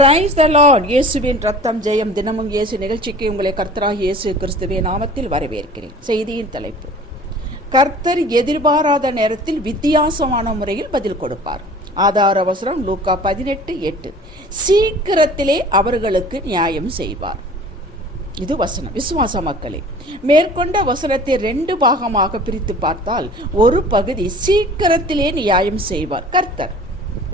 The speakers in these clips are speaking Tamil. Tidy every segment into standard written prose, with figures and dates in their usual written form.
Praise the Lord. இயேசுவின் ரத்தம் ஜெயம். தினமும் இயேசு நிகழ்ச்சிக்கு உங்களை கர்த்தராகிய இயேசு கிறிஸ்துவின் நாமத்தில் வரவேற்கிறேன். செய்தியின் தலைப்பு: கர்த்தர் எதிர்பாராத நேரத்தில் வித்தியாசமான முறையில் பதில் கொடுப்பார். ஆதார வசனம் லூக்கா 18:8. சீக்கிரத்திலே அவர்களுக்கு நியாயம் செய்வார். இது வசனம். விசுவாச மக்களே, மேற்கொண்ட வசனத்தை 2 பாகமாக பிரித்து பார்த்தால், ஒரு பகுதி சீக்கிரத்திலே நியாயம் செய்வார் கர்த்தர்,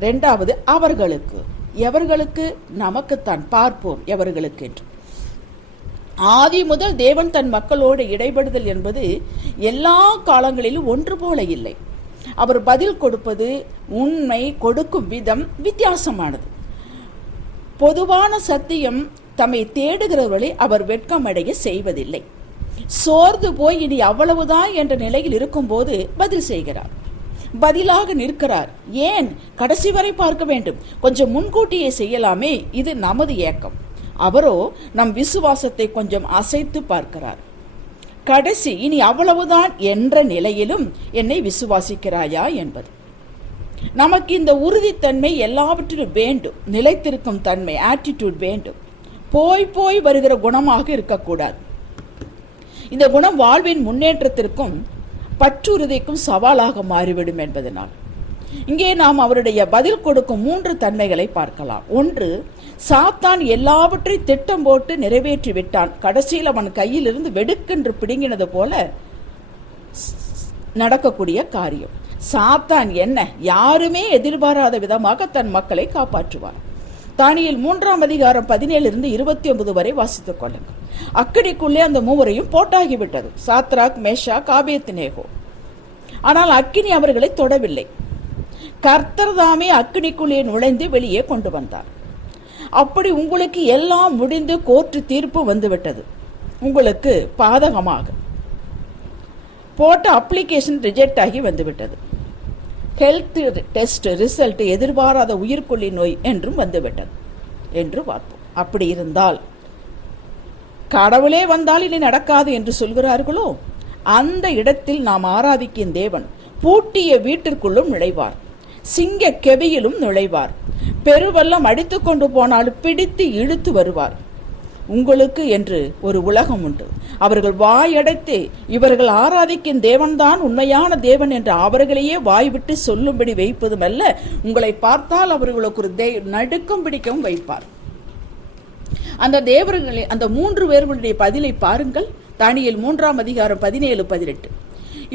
2வது அவர்களுக்கு. எவர்களுக்கு? நமக்குத்தான். பார்ப்போம் எவர்களுக்கு என்று. ஆதி முதல் தேவன் தன் மக்களோடு இடைபடுதல் என்பது எல்லா காலங்களிலும் ஒன்று போல இல்லை. அவர் பதில் கொடுப்பது, உண்மை கொடுக்கும் விதம் வித்தியாசமானது. பொதுவான சத்தியம் தம்மை தேடுகிறவர்களை அவர் வெட்கமடைய செய்வதில்லை. சோர்ந்து போய் இனி அவ்வளவுதான் என்ற நிலையில் இருக்கும்போது பதில் செய்கிறார், பதிலாக நிற்கிறார். ஏன் கடைசி வரை பார்க்க வேண்டும்? கொஞ்சம் முன்கூட்டியே செய்யலாமே. இது நமது ஏக்கம். அவரோ நம் விசுவாசத்தை கொஞ்சம் அசைத்து பார்க்கிறார். கடைசி இனி அவ்வளவுதான் என்ற நிலையிலும் என்னை விசுவாசிக்கிறாயா என்பது. நமக்கு இந்த உறுதித்தன்மை எல்லாவற்றிலும் வேண்டும். நிலைத்திருக்கும் தன்மை, ஆட்டிடியூட் வேண்டும். போய் போய் வருகிற குணமாக இருக்கக்கூடாது. இந்த குணம் வாழ்வின் முன்னேற்றத்திற்கும் பற்றுறுதிக்கும் சவாலாக மாறிவிடும் என்பதனால் இங்கே நாம் அவருடைய பதில் கொடுக்கும் 3 தன்மைகளை பார்க்கலாம். 1, சாத்தான் எல்லாவற்றையும் திட்டம் போட்டு நிறைவேற்றி விட்டான். கடைசியில் அவன் கையிலிருந்து வெடுக்கென்று பிடுங்கினது போல நடக்கக்கூடிய காரியம். சாத்தான் என்ன, யாருமே எதிர்பாராத விதமாக தன் மக்களை காப்பாற்றுவார். தானியேல் 3:17-29 வரை வாசித்துக் கொள்ளுங்கள். அக்கினிக்குள்ளே அந்த 3 போட்டாகிவிட்டது, சாத்ராக், மேஷாக், ஆபேத்நேகோ. ஆனால் அக்கினி அவர்களை தொடவில்லை. கர்த்தர் தாமே அக்கினிக்குள்ளே நுழைந்து வெளியே கொண்டு வந்தார். அப்படி உங்களுக்கு எல்லாம் முடிந்து கோர்ட்டு தீர்ப்பு வந்துவிட்டது. உங்களுக்கு பாதகமாக போட்ட அப்ளிகேஷன் ரிஜெக்ட் ஆகி வந்துவிட்டது. ஹெல்த் டெஸ்ட் ரிசல்ட் எதிர்பாராத உயிர்கொல்லி நோய் என்றும் வந்துவிட்டது என்று பார்ப்போம். அப்படி இருந்தால் கடவுளே வந்தால் இனி நடக்காது என்று சொல்கிறார்களோ, அந்த இடத்தில் நாம் ஆராதிக்கும் தேவன் பூட்டிய வீட்டிற்குள்ளும் நுழைவார், சிங்க கெபியிலும் நுழைவார், பெருவெல்லம் அடித்து கொண்டு போனாலும் பிடித்து இழுத்து வருவார். உங்களுக்கு என்று ஒரு உலகம் உண்டு. அவர்கள் வாயடைத்து இவர்கள் ஆராதிக்கும் தேவன்தான் உண்மையான தேவன் என்று அவர்களையே வாய்விட்டு சொல்லும்படி வைப்பதுமல்ல, உங்களை பார்த்தால் அவர்களுக்கு ஒரு நடுக்கம் பிடிக்கவும் வைப்பார். அந்த தேவர்களை, அந்த 3 பேர்களுடைய பதிலை பாருங்கள். தானியேல் 3:17-18.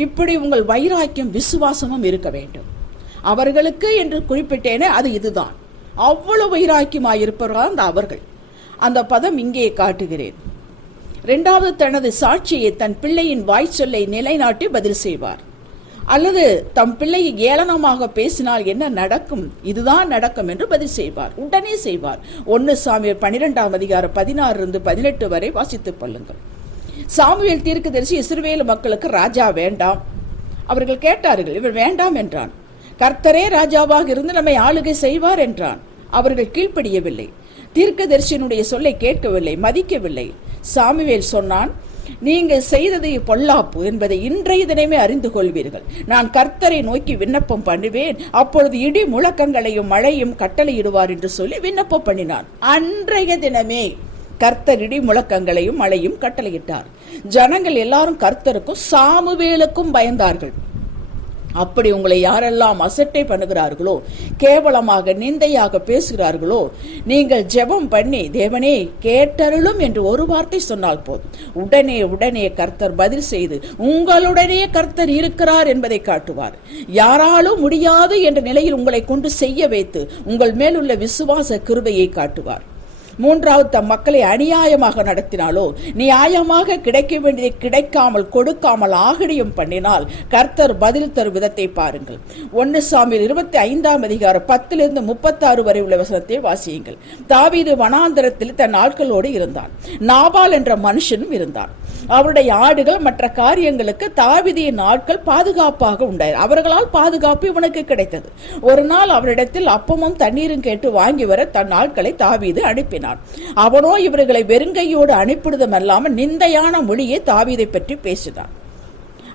இப்படி உங்கள் வைராக்கியம் விசுவாசமும் இருக்க வேண்டும். அவர்களுக்கு என்று குறிப்பிட்டேனே, அது இதுதான். அவ்வளவு வைராக்கியமாயிருப்பார்கள் அந்த அவர்கள். அந்த பதம் இங்கே காட்டுகிறேன். 2வது, தனது சாட்சியை, தன் பிள்ளையின் வாய்ச்சொல்லை நிலைநாட்டி பதில் செய்வார். அல்லது தம் பிள்ளையை ஏளனமாக பேசினால் என்ன நடக்கும், இதுதான் நடக்கும் என்று பதில் செய்வார், உடனே செய்வார். 1 சாமுவேல் 12:16-18 வரை வாசித்துக் கொள்ளுங்கள். சாமுவேல் தீர்க்கதரிசி இஸ்ரவேல் மக்களுக்கு ராஜா வேண்டாம். அவர்கள் கேட்டார்கள், இவர் வேண்டாம் என்றான். கர்த்தரே ராஜாவாக இருந்து நம்மை ஆளுகை செய்வார் என்றான். அவர்கள் கீழ்ப்படியவில்லை. தீர்க்கதரிசியினுடைய சொல்லை கேட்கவில்லை, மதிக்கவில்லை. சாமுவேல் சொன்னான், நீங்கள் செய்தது பொல்லாப்பு என்பதை இன்றைய தினமே அறிந்து கொள்வீர்கள். நான் கர்த்தரை நோக்கி விண்ணப்பம் பண்ணுவேன், அப்பொழுது இடி முழக்கங்களையும் மழையும் கட்டளையிடுவார் என்று சொல்லி விண்ணப்பம் பண்ணினான். அன்றைய தினமே கர்த்தர் இடி முழக்கங்களையும் மழையும் கட்டளையிட்டார். ஜனங்கள் எல்லாரும் கர்த்தருக்கும் சாமுவேலுக்கும் பயந்தார்கள். அப்படி உங்களை யாரெல்லாம் அசட்டை பண்ணுகிறார்களோ, கேவலமாக நிந்தையாக பேசுகிறார்களோ, நீங்கள் ஜெபம் பண்ணி தேவனே கேட்டருளும் என்று ஒரு வார்த்தை சொன்னால் போதும், உடனே கர்த்தர் பதில் செய்து உங்களுடனே கர்த்தர் இருக்கிறார் என்பதை காட்டுவார். யாராலும் முடியாது என்ற நிலையில் உங்களை கொண்டு செய்ய வைத்து உங்கள் மேலுள்ள விசுவாச கிருபையை காட்டுவார். 3வது, தம் மக்களை அநியாயமாக நடத்தினாலோ, நியாயமாக கிடைக்க வேண்டியதை கிடைக்காமல் கொடுக்காமல் ஆகடியம் பண்ணினால் கர்த்தர் பதில் தரும் விதத்தை பாருங்கள். 1 சாமுவேல் 25:10-36 வரை உள்ள வசனத்தை வாசியுங்கள். தாவீது வனாந்தரத்தில் தன் ஆட்களோடு இருந்தான். நாபால் என்ற மனுஷனும் இருந்தான். அவருடைய ஆடுகள் மற்ற காரியங்களுக்கு தாவீதின் ஆட்கள் பாதுகாப்பாக உண்டார். அவர்களால் பாதுகாப்பு இவனுக்கு கிடைத்தது. ஒரு நாள் அவரிடத்தில் அப்பமும் தண்ணீரும் கேட்டு வாங்கி வர தன் ஆட்களை தாவீது அனுப்பினார். அவனோ இவர்களை வெறுங்கையோடு அனுப்பிடுதும் அல்லாமல் நிந்தையான மொழியை தாவீதை பற்றி பேசினார்.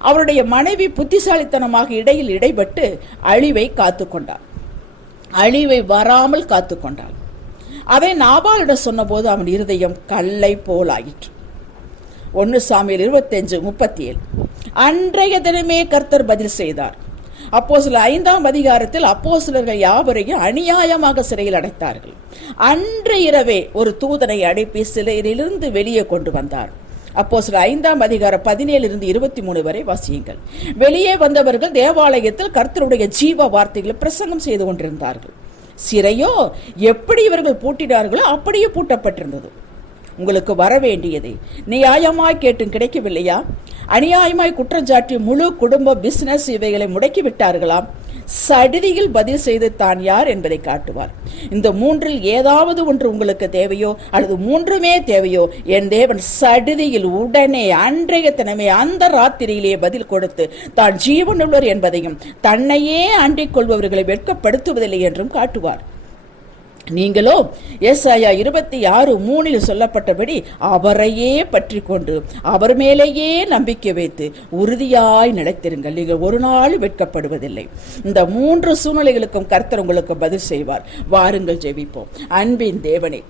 அவருடைய மனைவி புத்திசாலித்தனமாக இடையில் இடைப்பட்டு அழிவை காத்து கொண்டார். அழிவை வராமல் காத்து கொண்டாள். அதை நாபாலிடம் சொன்னபோது அவன் இருதயம் கல்லை போலாயிற்று. 1 சாமுவேல் 25:37. அன்றைய தினமே கர்த்தர் பதில் செய்தார். அப்போஸ்தலர் 5ஆம் அதிகாரத்தில் அப்போஸ்தலர்கள் யாவரையும் அநியாயமாக சிறையில் அடைத்தார்கள். அன்று இரவே ஒரு தூதனை அனுப்பி சிறையிலிருந்து வெளியே கொண்டு வந்தார். அப்போஸ்தலர் 5ஆம் அதிகாரம் 17-23 வரை வாசியுங்கள். வெளியே வந்தவர்கள் தேவாலயத்தில் கர்த்தருடைய ஜீவ வார்த்தைகளை பிரசங்கம் செய்து கொண்டிருந்தார்கள். சிறையோ எப்படி இவர்கள் பூட்டினார்களோ அப்படியே பூட்டப்பட்டிருந்தது. உங்களுக்கு வர வேண்டியதை நியாயமாய் கேட்டும் கிடைக்கவில்லையா? அநியாயமாய் குற்றஞ்சாட்டி முழு குடும்ப பிசினஸ் இவைகளை முடக்கி விட்டார்களாம். சடிதியில் பதில் செய்து தான் யார் என்பதை காட்டுவார். இந்த 3இல் ஏதாவது ஒன்று உங்களுக்கு தேவையோ அல்லது 3மே தேவையோ, என் தேவன் சடிதியில் உடனே அன்றைய தினமே அந்த ராத்திரியிலேயே பதில் கொடுத்து தான் ஜீவனுள்ளவர் என்பதையும் தன்னையே அண்டிக் கொள்பவர்களை வெட்கப்படுத்துவதில்லை என்றும் காட்டுவார். நீங்களோ ஏசாயா 26:3 சொல்லப்பட்டபடி அவரையே பற்றி கொண்டு அவர் மேலேயே நம்பிக்கை வைத்து உறுதியாய் நிலைத்திருங்கள். நீங்கள் ஒரு நாள் வெட்கப்படுவதில்லை. இந்த 3 சூழ்நிலைகளுக்கும் கர்த்தர் உங்களுக்கு பதில் செய்வார். வாருங்கள் ஜெபிப்போம். அன்பின் தேவனே,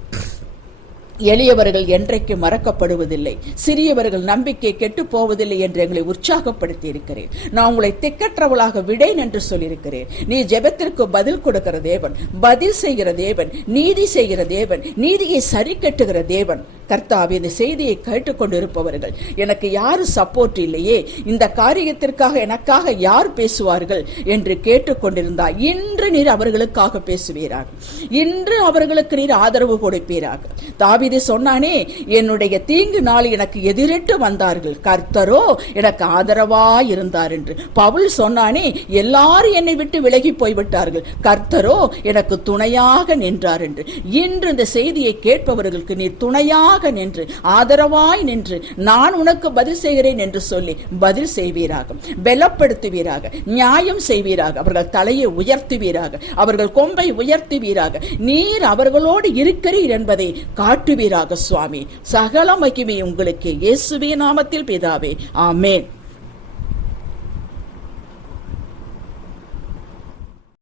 எளியவர்கள் என்றைக்கு மறக்கப்படுவதில்லை, சிறியவர்கள் நம்பிக்கை கெட்டு போவதில்லை என்று எங்களை உற்சாகப்படுத்தி இருக்கிறேன். நான் உங்களை திக்கற்றவளாக விடேன் என்று சொல்லியிருக்கிறேன். நீ ஜெபத்திற்கு பதில் கொடுக்கிற தேவன், பதில் செய்கிற தேவன், நீதி செய்கிற தேவன், நீதியை சரி கட்டுகிற தேவன். கர்த்தாவே, இந்த செய்தியை கேட்டுக்கொண்டிருப்பவர்கள், எனக்கு யாரு சப்போர்ட் இல்லையே, இந்த காரியத்திற்காக எனக்காக யார் பேசுவார்கள் என்று கேட்டுக்கொண்டிருந்தார். இன்று நீர் அவர்களுக்காக பேசுவீராக. இன்று அவர்களுக்கு நீர் ஆதரவு கொடுப்பீராக. தாவீது சொன்னானே, என்னுடைய தீங்கு நாள் எனக்கு எதிரிட்டு வந்தார்கள், கர்த்தரோ எனக்கு ஆதரவாய் இருந்தார் என்று. பவுல் சொன்னானே, எல்லாரும் என்னை விட்டு விலகி போய்விட்டார்கள், கர்த்தரோ எனக்கு துணையாக நின்றார் என்று. இன்று இந்த செய்தியை கேட்பவர்களுக்கு நீர் துணையாக நின்று ஆதரவாய் நின்று நான் உனக்கு பதில் செய்கிறேன் என்று சொல்லி பதில் செய்வீராக, பலப்படுத்துவீராக, நியாயம் செய்வீராக, அவர்கள் தலையை உயர்த்துவீராக, அவர்கள் கொம்பை உயர்த்துவீராக. நீர் அவர்களோடு இருக்கிறீர் என்பதை காட்டுவீராக சுவாமி. சகல மகிமை உங்களுக்கு இயேசுவின் நாமத்தில் பிதாவே, ஆமென்.